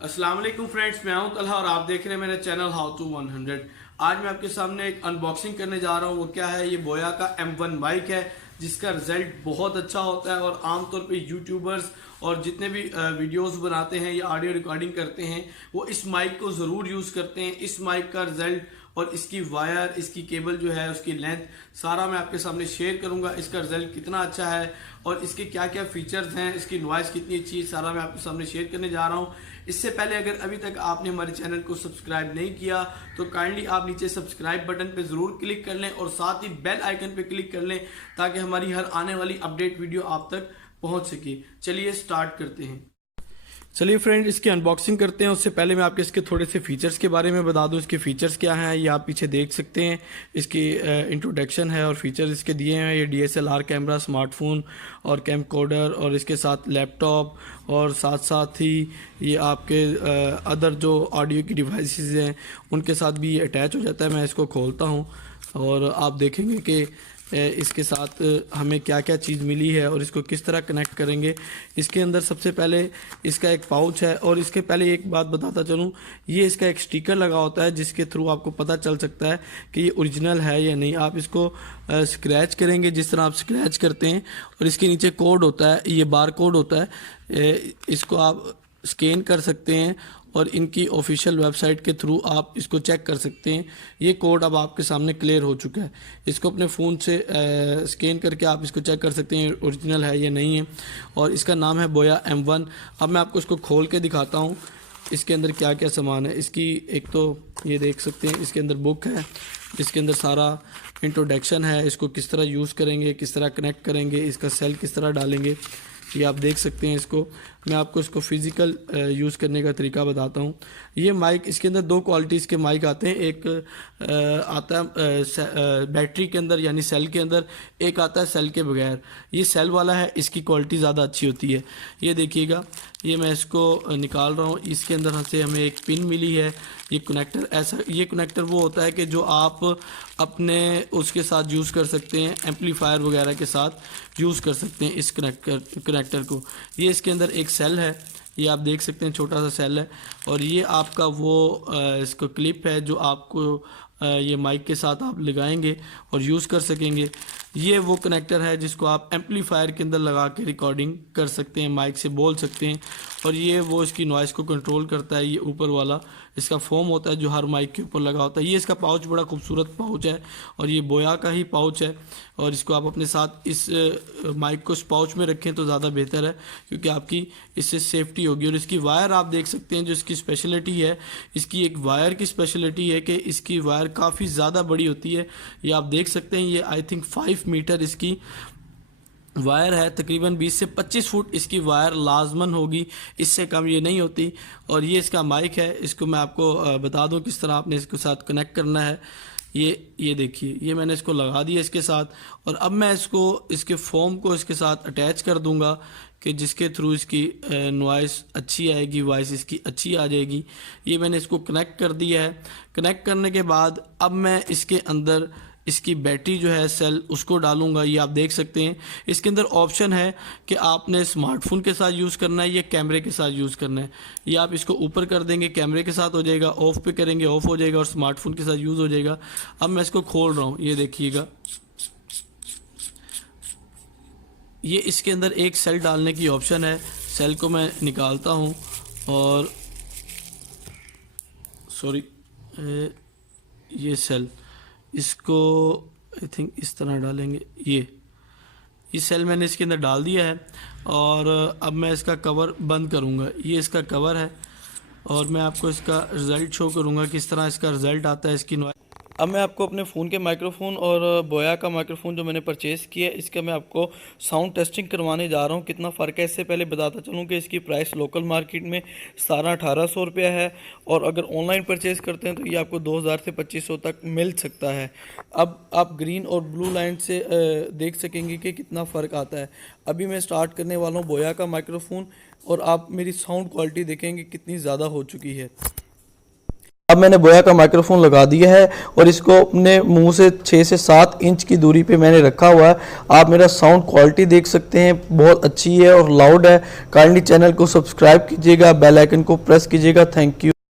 अस्सलाम वालेकुम फ्रेंड्स, मैं हूं तलहा और आप देख रहे हैं मेरा चैनल हाउ टू 100। आज मैं आपके सामने एक अनबॉक्सिंग करने जा रहा हूं। वो क्या है, ये बोया का M1 माइक है जिसका रिजल्ट बहुत अच्छा होता है और आमतौर पे यूट्यूबर्स और जितने भी वीडियोस बनाते हैं या ऑडियो रिकॉर्डिंग करते हैं वो इस माइक को ज़रूर यूज़ करते हैं। इस माइक का रिजल्ट और इसकी वायर, इसकी केबल जो है, उसकी लेंथ सारा मैं आपके सामने शेयर करूंगा। इसका रिजल्ट कितना अच्छा है और इसके क्या क्या फीचर्स हैं, इसकी नॉइस कितनी अच्छी है, सारा मैं आपके सामने शेयर करने जा रहा हूं। इससे पहले अगर अभी तक आपने हमारे चैनल को सब्सक्राइब नहीं किया तो काइंडली आप नीचे सब्सक्राइब बटन पे जरूर क्लिक कर लें और साथ ही बेल आइकन पे क्लिक कर लें ताकि हमारी हर आने वाली अपडेट वीडियो आप तक पहुंच सके। चलिए स्टार्ट करते हैं। चलिए फ्रेंड, इसकी अनबॉक्सिंग करते हैं। उससे पहले मैं आपके इसके थोड़े से फीचर्स के बारे में बता दूं। इसके फीचर्स क्या हैं ये आप पीछे देख सकते हैं। इसकी इंट्रोडक्शन है और फीचर्स इसके दिए हैं। ये DSLR कैमरा, स्मार्टफोन और कैमकोडर और इसके साथ लैपटॉप और साथ साथ ही ये आपके अदर जो ऑडियो की डिवाइसेस हैं उनके साथ भी ये अटैच हो जाता है। मैं इसको खोलता हूँ और आप देखेंगे कि इसके साथ हमें क्या क्या चीज़ मिली है और इसको किस तरह कनेक्ट करेंगे। इसके अंदर सबसे पहले इसका एक पाउच है और इसके पहले एक बात बताता चलूँ, ये इसका एक स्टिकर लगा होता है जिसके थ्रू आपको पता चल सकता है कि ये ओरिजिनल है या नहीं। आप इसको स्क्रैच करेंगे जिस तरह आप स्क्रैच करते हैं और इसके नीचे कोड होता है, ये बार कोड होता है। इसको आप स्कैन कर सकते हैं और इनकी ऑफिशियल वेबसाइट के थ्रू आप इसको चेक कर सकते हैं। ये कोड अब आपके सामने क्लियर हो चुका है। इसको अपने फ़ोन से स्कैन करके आप इसको चेक कर सकते हैं ओरिजिनल है या नहीं है। और इसका नाम है बोया M1। अब मैं आपको इसको खोल के दिखाता हूँ इसके अंदर क्या क्या सामान है। इसकी एक तो ये देख सकते हैं, इसके अंदर बुक है, इसके अंदर सारा इंट्रोडक्शन है, इसको किस तरह यूज़ करेंगे, किस तरह कनेक्ट करेंगे, इसका सेल किस तरह डालेंगे, ये आप देख सकते हैं। इसको मैं आपको इसको फिज़िकल यूज़ करने का तरीका बताता हूँ। ये माइक, इसके अंदर दो क्वालिटीज़ के माइक आते हैं। एक आता है बैटरी के अंदर यानी सेल के अंदर, एक आता है सेल के बगैर। ये सेल वाला है, इसकी क्वालिटी ज़्यादा अच्छी होती है। ये देखिएगा, ये मैं इसको निकाल रहा हूँ। इसके अंदर से हमें एक पिन मिली है। ये कनेक्टर ऐसा, ये कनेक्टर वो होता है कि जो आप अपने उसके साथ यूज़ कर सकते हैं, एम्पलीफायर वगैरह के साथ यूज़ कर सकते हैं इस कनेक्टर को। ये इसके अंदर एक सेल है, ये आप देख सकते हैं, छोटा सा सेल है। और ये आपका वो इसको क्लिप है जो आपको ये माइक के साथ आप लगाएंगे और यूज़ कर सकेंगे। ये वो कनेक्टर है जिसको आप एम्पलीफायर के अंदर लगा के रिकॉर्डिंग कर सकते हैं, माइक से बोल सकते हैं। और ये वो इसकी नॉइस को कंट्रोल करता है। ये ऊपर वाला इसका फोम होता है जो हर माइक के ऊपर लगा होता है। ये इसका पाउच बड़ा खूबसूरत पाउच है और ये बोया का ही पाउच है। और इसको आप अपने साथ इस माइक को इस पाउच में रखें तो ज़्यादा बेहतर है क्योंकि आपकी इससे सेफ्टी होगी। और इसकी वायर आप देख सकते हैं, जो इसकी स्पेशलिटी है, इसकी एक वायर की स्पेशलिटी है कि इसकी वायर काफ़ी ज़्यादा बड़ी होती है। ये आप देख सकते हैं, ये आई थिंक 5 मीटर इसकी वायर है। तकरीबन 20 से 25 फुट इसकी वायर लाजमन होगी, इससे कम ये नहीं होती। और ये इसका माइक है, इसको मैं आपको बता दूं किस तरह आपने इसके साथ कनेक्ट करना है। ये देखिए, ये मैंने इसको लगा दिया इसके साथ। और अब मैं इसको, इसके फोम को इसके साथ अटैच कर दूंगा कि जिसके थ्रू इसकी नॉइस अच्छी आएगी, वॉइस इसकी अच्छी आ जाएगी। ये मैंने इसको कनेक्ट कर दिया है। कनेक्ट करने के बाद अब मैं इसके अंदर इसकी बैटरी जो है सेल उसको डालूंगा। ये आप देख सकते हैं, इसके अंदर ऑप्शन है कि आपने स्मार्टफोन के साथ यूज़ करना है या कैमरे के साथ यूज़ करना है। ये आप इसको ऊपर कर देंगे, कैमरे के साथ हो जाएगा, ऑफ पे करेंगे ऑफ हो जाएगा और स्मार्टफोन के साथ यूज़ हो जाएगा। अब मैं इसको खोल रहा हूँ, ये देखिएगा, ये इसके अंदर एक सेल डालने की ऑप्शन है। सेल को मैं निकालता हूँ और सॉरी, ये सेल, इसको आई थिंक इस तरह डालेंगे। ये सेल मैंने इसके अंदर डाल दिया है और अब मैं इसका कवर बंद करूँगा। ये इसका कवर है और मैं आपको इसका रिज़ल्ट शो करूँगा किस तरह इसका रिज़ल्ट आता है इसकी नॉइस। अब मैं आपको अपने फ़ोन के माइक्रोफोन और बोया का माइक्रोफोन जो मैंने परचेज़ किया है इसका मैं आपको साउंड टेस्टिंग करवाने जा रहा हूँ। कितना फ़र्क है इससे पहले बताता चलूँ कि इसकी प्राइस लोकल मार्केट में 1700-1800 रुपया है और अगर ऑनलाइन परचेज़ करते हैं तो ये आपको 2000 से 2500 तक मिल सकता है। अब आप ग्रीन और ब्लू लाइन से देख सकेंगे कि कितना फ़र्क आता है। अभी मैं स्टार्ट करने वाला हूँ बोया का माइक्रोफोन और आप मेरी साउंड क्वालिटी देखेंगे कितनी ज़्यादा हो चुकी है। अब मैंने बोया का माइक्रोफोन लगा दिया है और इसको अपने मुंह से 6 से 7 इंच की दूरी पे मैंने रखा हुआ है। आप मेरा साउंड क्वालिटी देख सकते हैं, बहुत अच्छी है और लाउड है। काइंडली चैनल को सब्सक्राइब कीजिएगा, बेल आइकन को प्रेस कीजिएगा। Thank you.